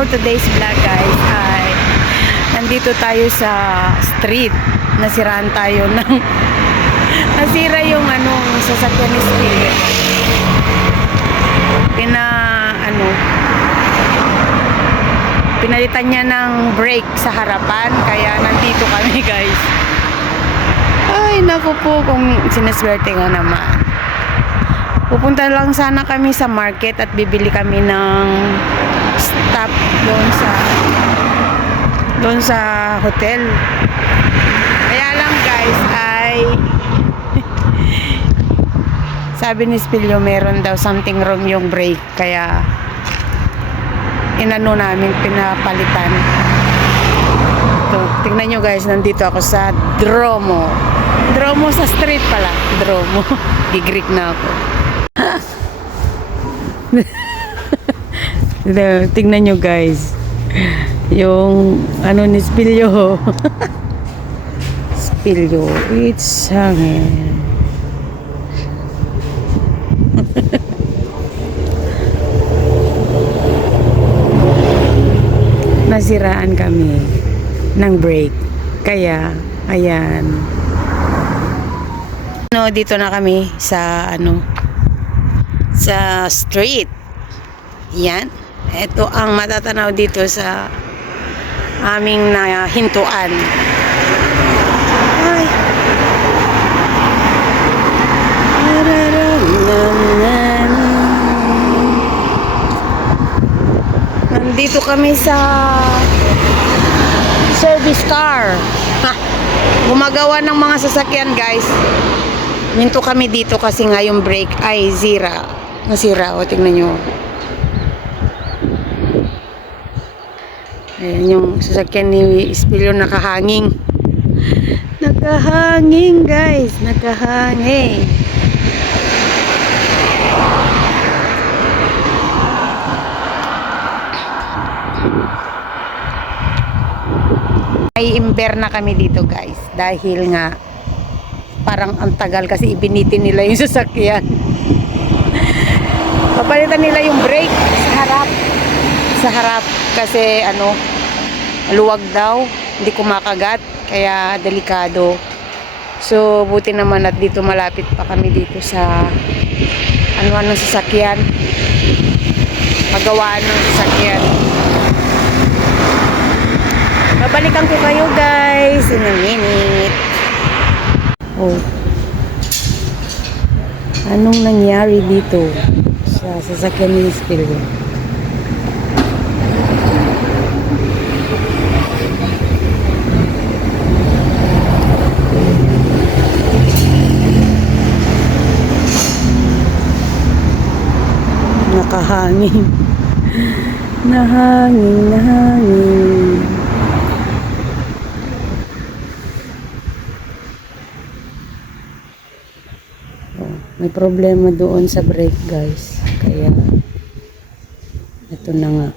for today's vlog guys ay nandito tayo sa street. Nasiraan tayo ng nasira yung ano sasakyan ni Spirit. Pina ano pinalitan niya ng brake sa harapan kaya nandito kami guys. Ay naku po kung sineswerte nga naman. Pupunta lang sana kami sa market at bibili kami ng stop doon sa doon sa hotel. Kaya lang guys ay sabi ni Spilio meron daw something wrong yung brake kaya inano namin pinapalitan. Ito, tingnan nyo guys, nandito ako sa Dromo. Dromo sa street pala. Dromo. Gigrik na ako. Tingnan nyo guys. Yung ano ni Spilyo. Spilyo. It's hangin. Nasiraan kami ng brake. Kaya, ayan. No, dito na kami sa ano sa street. Yan. Ito ang matatanaw dito sa aming nahintuan. Ay. Nandito kami sa service car. Ha, gumagawa ng mga sasakyan, guys. Minto kami dito kasi nga yung brake ay zira. Nasira, o tingnan nyo. Ayan yung sasakyan ni Espilyo nakahanging. Nakahanging guys, nakahanging. May imber na kami dito guys dahil nga parang ang tagal kasi ibinitin nila yung sasakyan. Papalitan nila yung brake sa harap. Sa harap kasi ano, luwag daw, hindi kumakagat, kaya delikado. So, buti naman at dito malapit pa kami dito sa ano-ano sasakyan. Pagawaan ng sasakyan. Babalikan ko kayo guys in a minute. Oh. Anong nangyari dito sa sasakyan ni Spilway? Nakahangin. Nahangin, nahangin. Oh, may problema doon sa brake guys. Kaya ito na nga.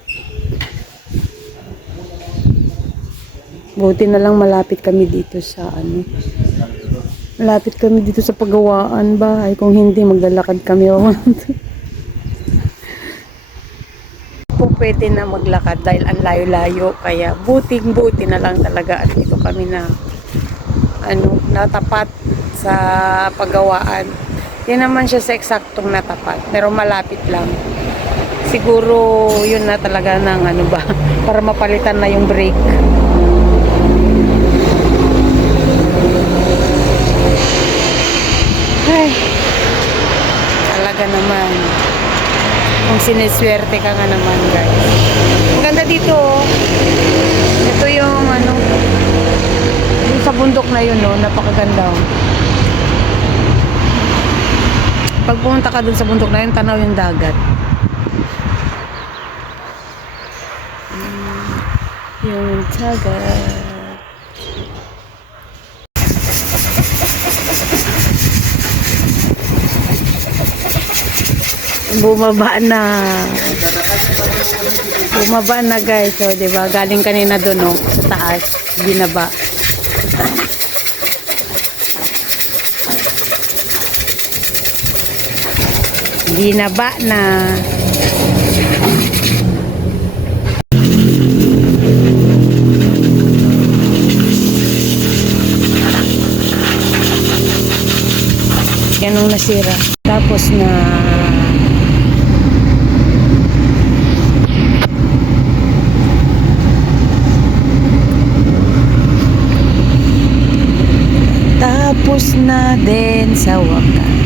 Buti na lang malapit kami dito sa ano. Malapit kami dito sa pagawaan ba? Ay kung hindi maglalakad kami. po pwede na maglakad dahil ang layo-layo kaya buting buti na lang talaga at dito kami na ano natapat sa pagawaan yan naman siya sa eksaktong natapat pero malapit lang. Siguro yun na talaga ng ano ba para mapalitan na yung brake ay talaga naman. Kung siniswerte ka nga naman guys. Ang ganda dito oh. ito yung ano yung sa bundok na yun oh, napakaganda oh. Pag pumunta ka dun sa bundok na yun tanaw yung dagat. Mm, yung dagat. Bumaba na. Bumaba na guys. So di ba galing kanina doon oh, sa taas. Binaba ginaba na. Ganong nasira. Tapos na. Tapos na din sa wakas.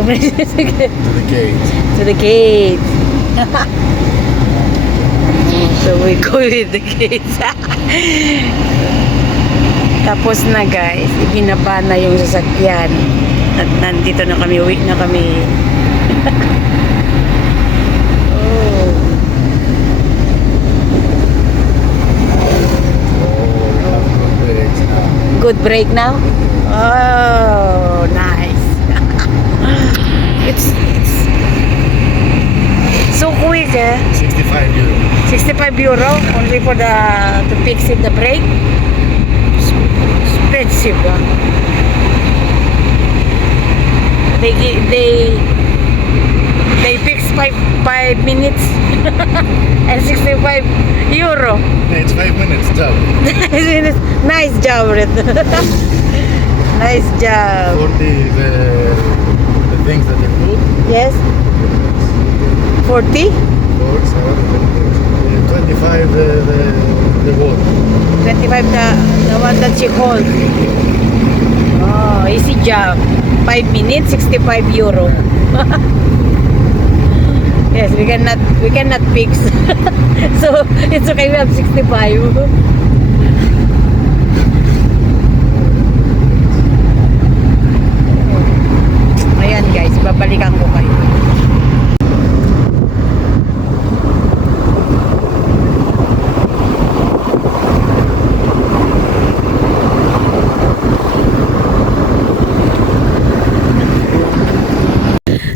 Clovito, Sige. to the gate. to the gate. so we go with the gates. Tapos na guys, ibinaba na yung sasakyan. At nandito na kami, uwi na kami. Good break now? Oh, it's, it's so quick eh. 65 euro. 65 euro only for the to fix it the brake expensive ah. they gi- they they fix 5 5 minutes and 65 euro It's 5 minutes job. nice job nice job 40 the, the things that you put. yes 40 Boards, uh, 25 the, the, the wood. 25 the, the one that she hold. Oh, easy job. 5 minutes, 65 euro. yes, we cannot we cannot fix. so, it's okay we have 65. Babalikan ko kayo.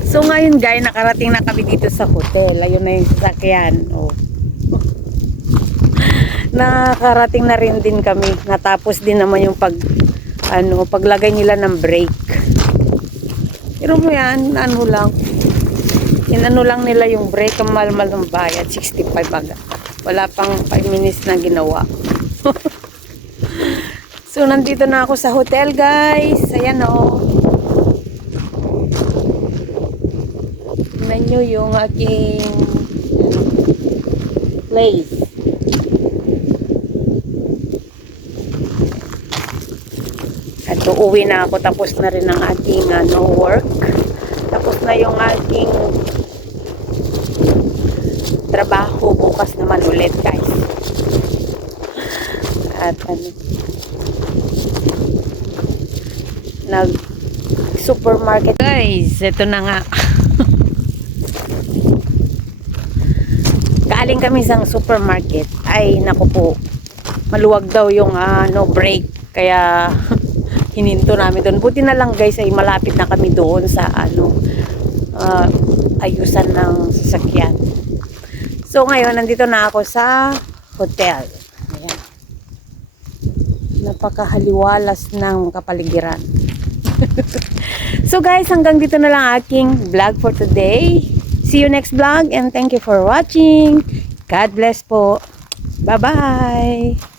So ngayon guys, nakarating na kami dito sa hotel. Ayun na yung sasakyan. Oh. nakarating na rin din kami. Natapos din naman yung pag ano, paglagay nila ng brake. Pero mo yan, ano lang. Inano lang nila yung brake, ang mahal-mahal ng bayad, 65 baga. Wala pang 5 minutes na ginawa. so nandito na ako sa hotel guys. Ayan oh. Tingnan nyo yung aking place. At uuwi na ako. Tapos na rin ang aking ano, work. Tapos na yung aking trabaho. Bukas naman ulit guys. At ano, nag supermarket guys. Ito na nga. Galing kami sa supermarket. Ay, naku po. Maluwag daw yung ano, break. Kaya hininto namin doon. Buti na lang guys ay malapit na kami doon sa ano ah, ayusan ng sasakyan. So ngayon nandito na ako sa hotel. Ayan. Napakahaliwalas ng kapaligiran. so guys, hanggang dito na lang aking vlog for today. See you next vlog and thank you for watching. God bless po. Bye-bye.